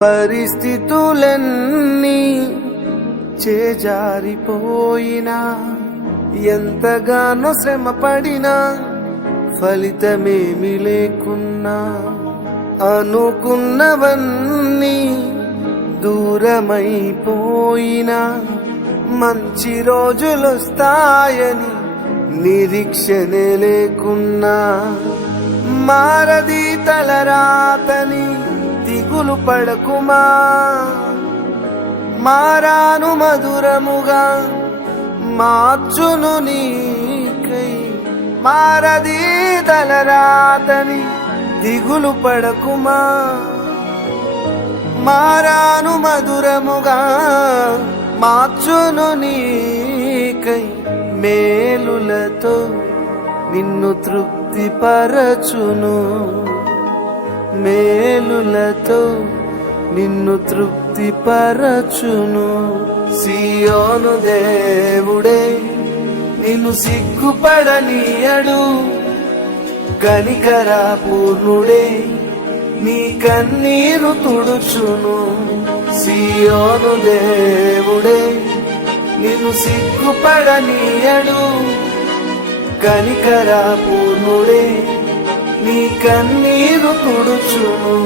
పరిస్థితులన్నీ చేజారిపోయినా ఎంతగానో శ్రమ పడినా ఫలితమేమి లేకున్నా అనుకున్నవన్నీ దూరమైపోయినా మంచి రోజులొస్తాయని నిరీక్షనే లేకున్నా మారది తలరాతని దిగులు పడకుమా మారాను మధురముగా మార్చును నీకై మారది తలరాతని దిగులు పడకుమా మారాను మధురముగా మార్చును నీకై మేలులతో నిన్ను తృప్తిపరచును మేలులతో నిన్ను తృప్తిపరచును సియోను దేవుడే నిన్ను సిగ్గుపడనీయడు కనికర పూర్ణుడే నీ కన్నీరు తుడుచును సియోను దేవుడే నిన్ను సిగ్గుపడనీయడు కనికర పూర్ణుడే నీ కన్నీరు తుడుచును